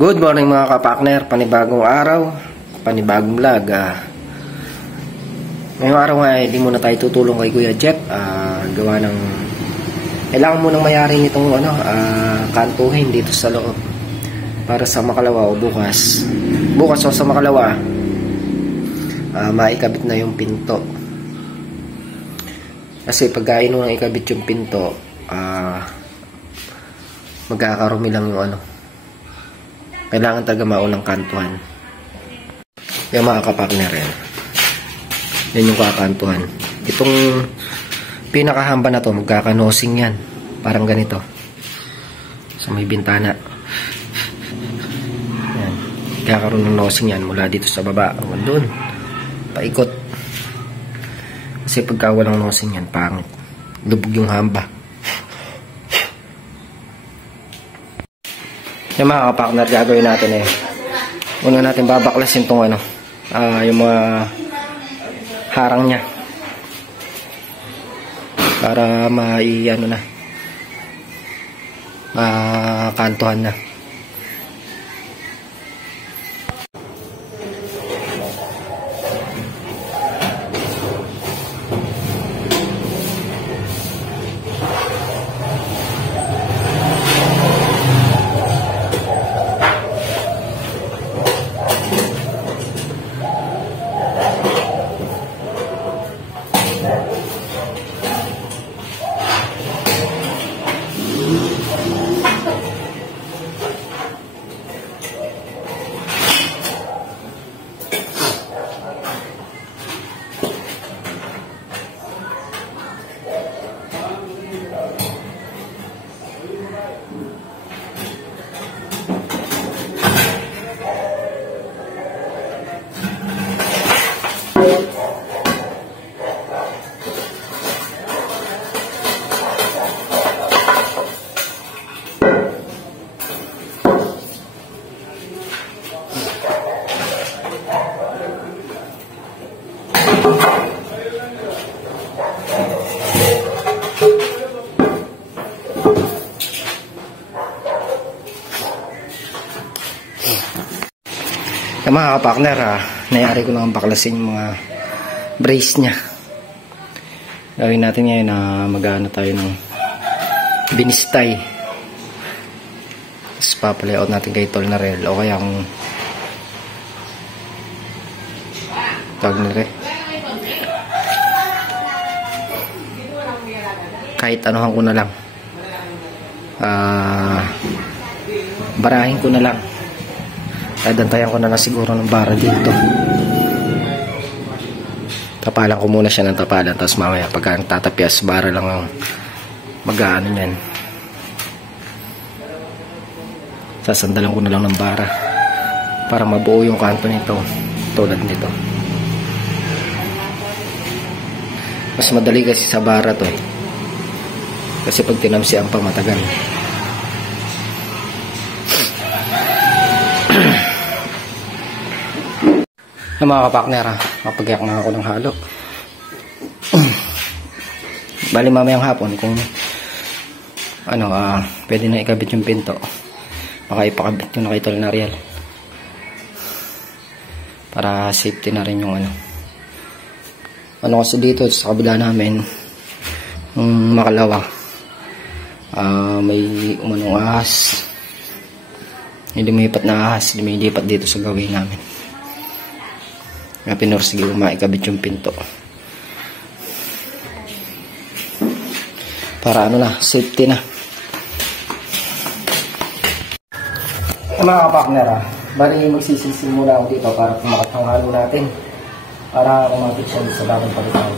Good morning mga kapakner, panibagong araw, panibagong vlog. Ngayong araw nga di muna tayo tutulong kay Kuya Jeff. Gawa ng kailangan mo nang mayari nitong kantuhin dito sa loob para sa Makalawa o bukas o sa Makalawa maikabit na yung pinto. Kasi pagkain nung ikabit yung pinto, magkakarumi lang yung kailangan talaga maunang kantuhan. Yung mga kapakner yan yung kakantuhan. Itong pinakahamba na to, magkakanosing yan. Parang ganito. Sa may bintana. Yan. Magkakaroon ng nosing yan mula dito sa baba. Hanggang doon. Paikot. Kasi pagka walang nosing yan, pangit. Lubog yung hamba. Yung mga kapakner, gagawin natin una natin babaklasin tong yung mga harang niya para makantuhan na. Yung mga kapakner, nayari ko lang baklasin yung mga brace nya. Gawin natin ngayon na mag-ano tayo ng binistay. Tapos papalayout natin kay Tol na rel o kaya kung tawag nila kahit anuhan ko na lang, barahin ko na lang, dadantayan ko na lang siguro ng bara dito. Tapalan ko muna siya ng tapalan, tapos mamaya pagka tatapyas, bara lang ang mag-aano yan. Sasandalan ko na lang ng bara para mabuo yung kanto nito tulad nito. Mas madali kasi sa bara to kasi pag tinamsian pa matagal. Yung mga kapakner, mapagyak na ako ng halo. Bali mamayang hapon kung pwede na ikabit yung pinto, baka ipakabit yung nakitol na real para safety na rin yung kasi dito sa kabila namin Makalawa, may umanong ahas, may lumipat na ahas, lumilipat dito sa gawin namin. Nga pinursige maikabit yung pinto para safety na. Mga kapakner, bali magsisilsil muna ako dito para pumakat ang halo natin para kumapit siya sa bagong palitan.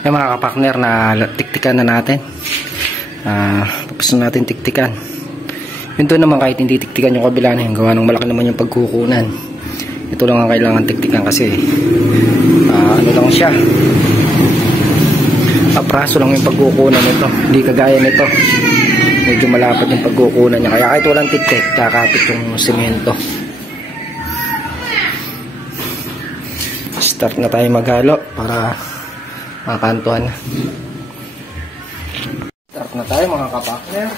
Yung mga kapakner na tiktikan na natin. Tapos na natin tiktikan. Yun doon naman kahit hindi tiktikan yung kabila na yun, gawa ng malaki naman yung pagkukunan. Ito lang ang kailangan tiktikan kasi ano lang siya, apraso lang yung pagkukunan nito, hindi kagaya nito medyo malapad yung pagkukunan niya, kaya kahit walang tiktik kakapit yung semento. Start na tayo maghalo para makantuhan na. Start na tayo mga kapakner.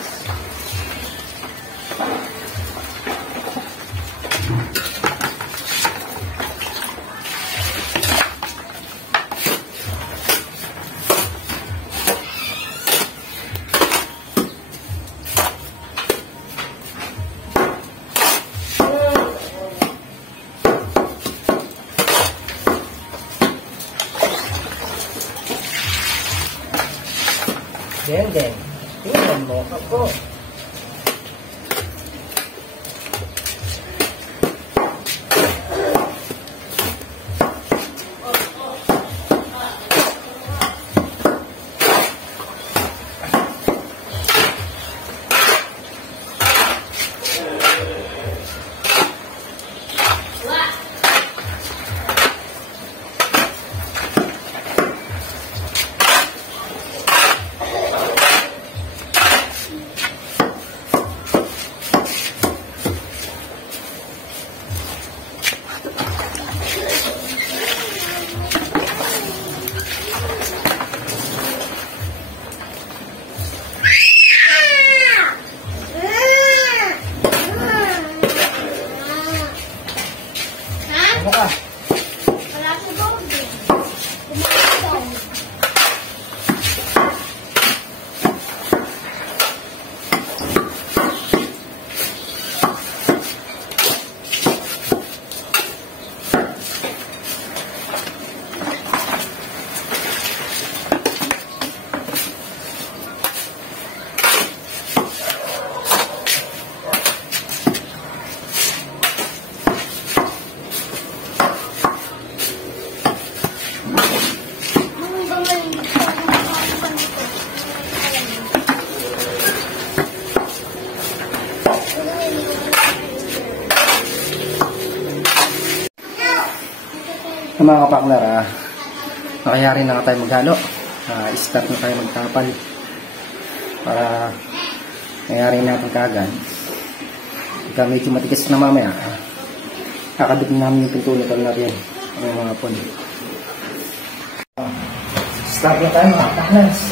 Deng, tingnan mo ako. Mga kapakner, nakayari na tayo maghalo. Start na tayo magtapal para nangyari natin kagad. Ika medyo matigas na mamaya, kakabit namin yung pinto nito natin ang mga pon. Start na tayo mga kapakners.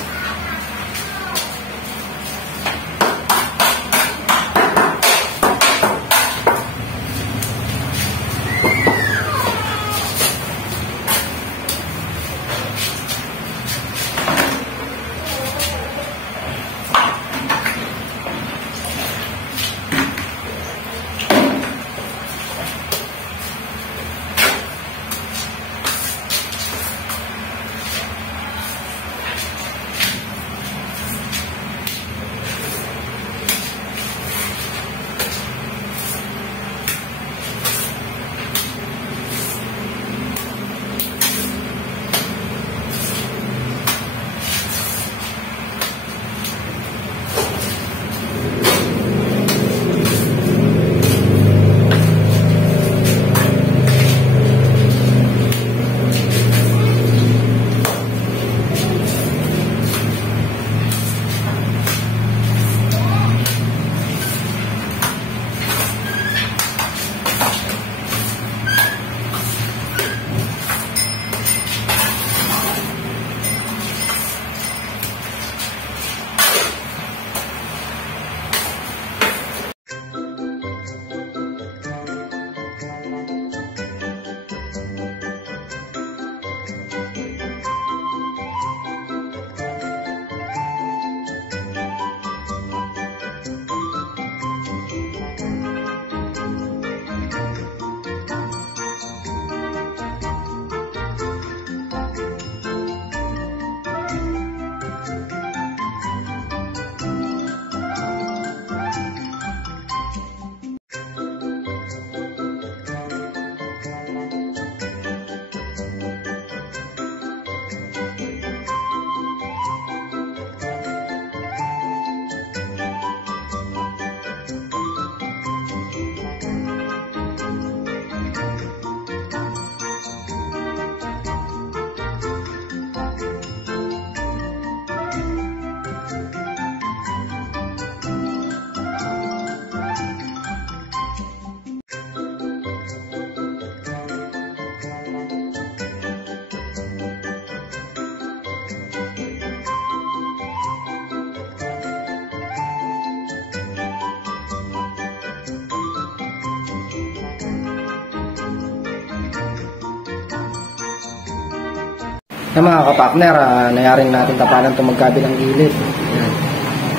Yan mga kapartner, nayaring natin tapalan itong magkabilang gilid. Yan.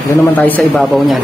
Doon naman tayo sa ibabaw niyan.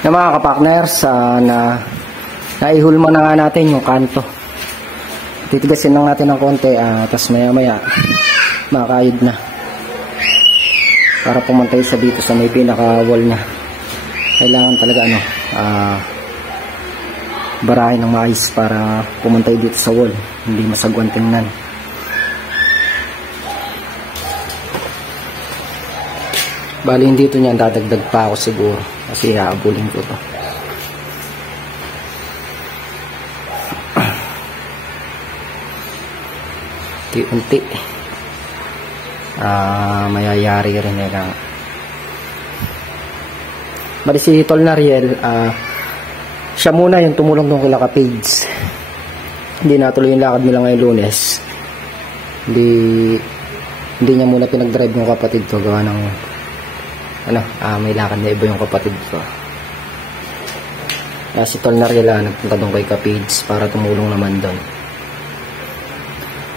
Yan mga kapartners, naihulma na nga natin yung kanto. Titigasin lang natin ng konti, tapos maya maya makakayod na para pumantay sa dito sa may pinaka wall na. Kailangan talaga barahin ng maayos para pumantay dito sa wall, hindi masagwan tingnan. Bali dito niyan dadagdag pa ako siguro kasi haabulin ko to. Unti-unti mayayari rin lang. Bali si Tol Nariel, siya muna yung tumulong nung kila ka-Page. Hindi natuloy yung lakad nila ngayong Lunes. Hindi niya muna pinag-drive yung kapatid ko gawa ng may lakad na iba yung kapatid ko. Si Tol Nariel nagpunta doon kay ka-Page para tumulong naman doon.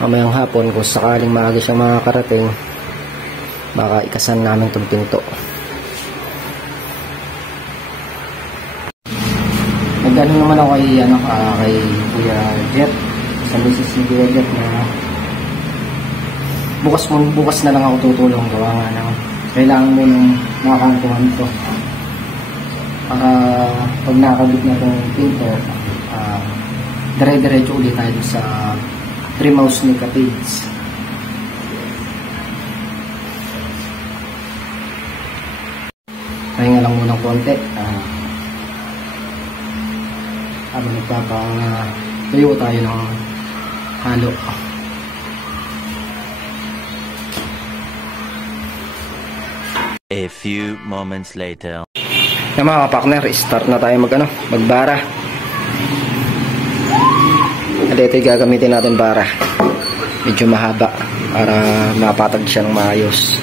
Mamayang hapon kung sakaling maaga siyang makakarating, baka ikasan namin itong pinto. Nagano naman ako kay Kuya Jet, sa misis ni Kuya Jet na bukas na lang ako tutulong gawa nga ng kailangan mo ng mga kantuhan to para pag nakabit na itong pinto, dire-diretso ulit tayo sa trim house ni ka-Page. Pahinga lang muna konti habang tuyo tayo ng halo. A few moments later. Yung mga partner, start na tayo magbara. Ito yung gagamitin natin bara. Medyo mahaba para mapatag siya ng maayos.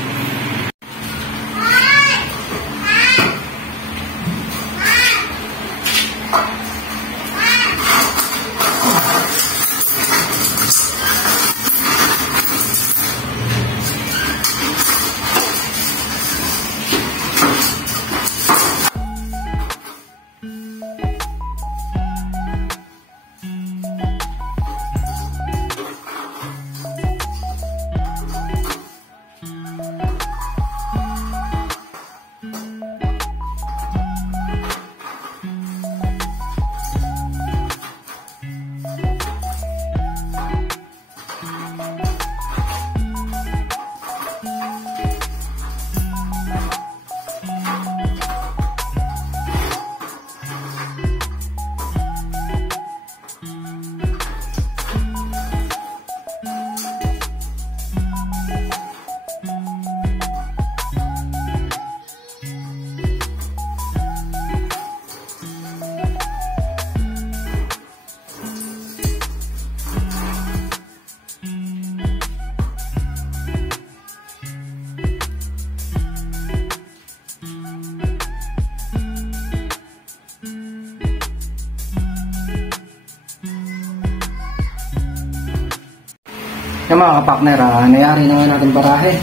Yung mga kapakner, nayari na nga natin barahe.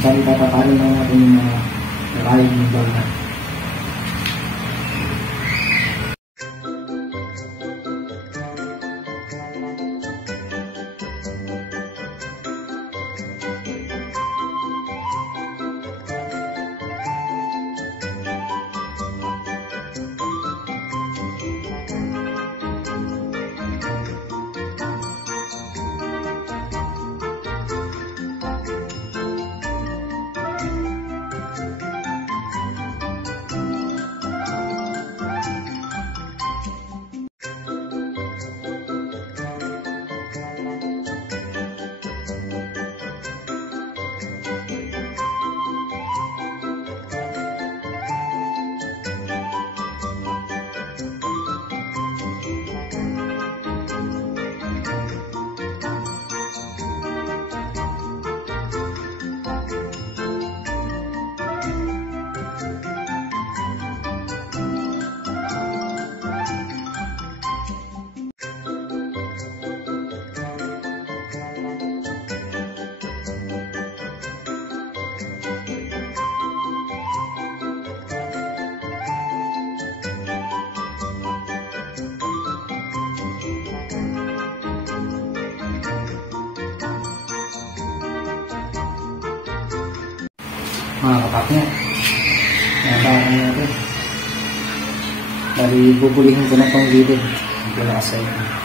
Bali tatatalo na natin yung mga nakain ng balda. Mga kapakner, nabakan natin. Bali, bubulihin ko na itong gilid. Hindi na aside.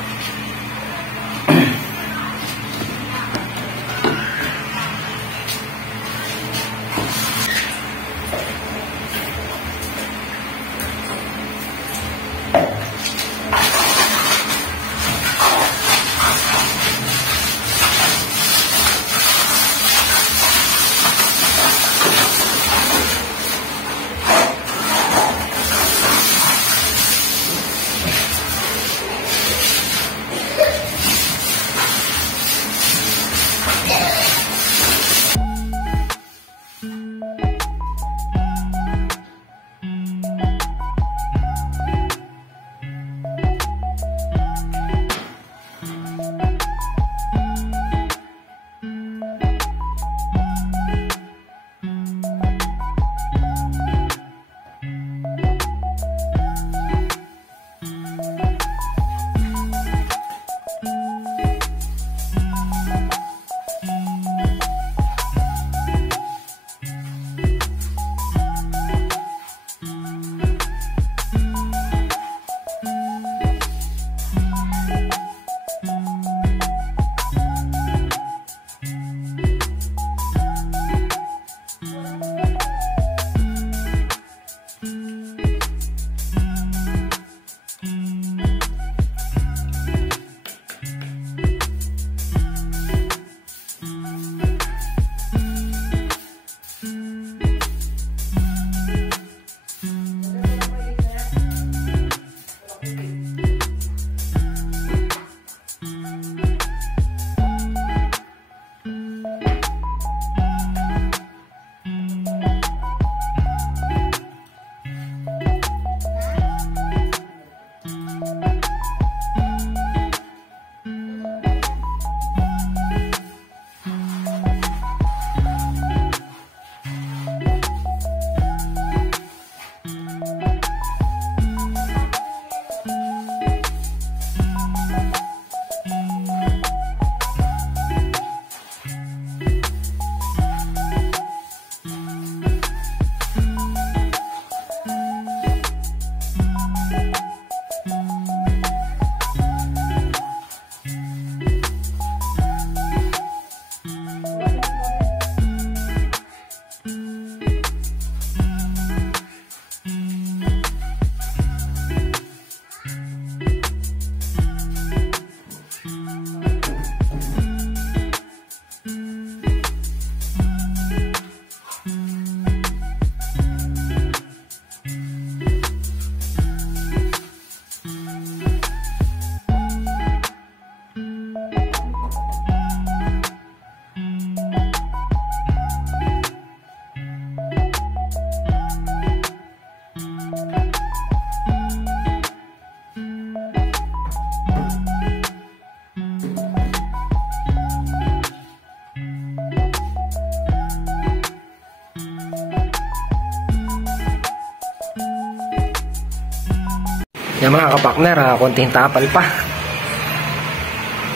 Yan mga kapakner, konting tapal pa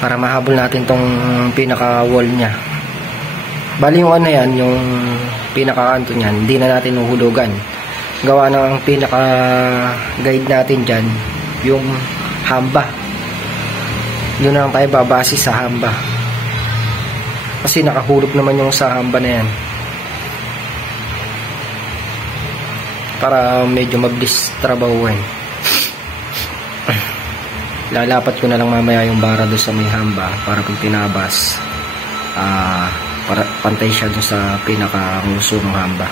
para mahabol natin tong pinaka wall nya. Bali yung ano yan, yung pinaka kanto nyan, hindi na natin uhulugan. Gawa ng pinaka guide natin dyan yung hamba. Yun lang tayo babase sa hamba, kasi nakahulog naman yung sa hamba na yan, para medyo mabilis trabahuin. Lalapat ko na lang mamaya yung bara doon sa may hamba para pag tinabas, para pantay siya doon sa pinaka-nguso ng hamba.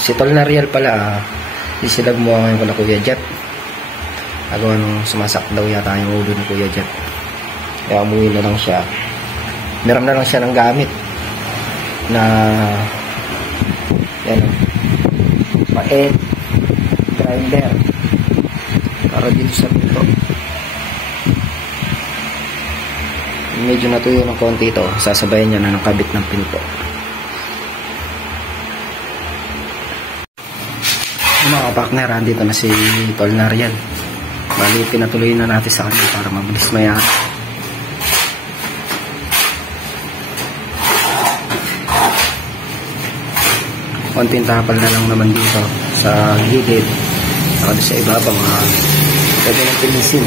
Si Tol na real pala, isilag mo ngayon ko na Kuya Jeff. Agawa nung sumasak daw yata yung ulo ni Kuya Jeff, kaya umuwi na lang siya. Meron na lang siya ng gamit na yan, paet, grinder para dito sa pinto. Medyo natuyo ng konti ito, sasabayan niya na ng kabit ng pinto. Mga kapakner, dito na si Tol Narian. Bali, pinatuloy na natin sa kanya para mabilis mayari. Konting tapal na lang naman dito sa gilid, saka sa ibabaw, pwede na pinisin.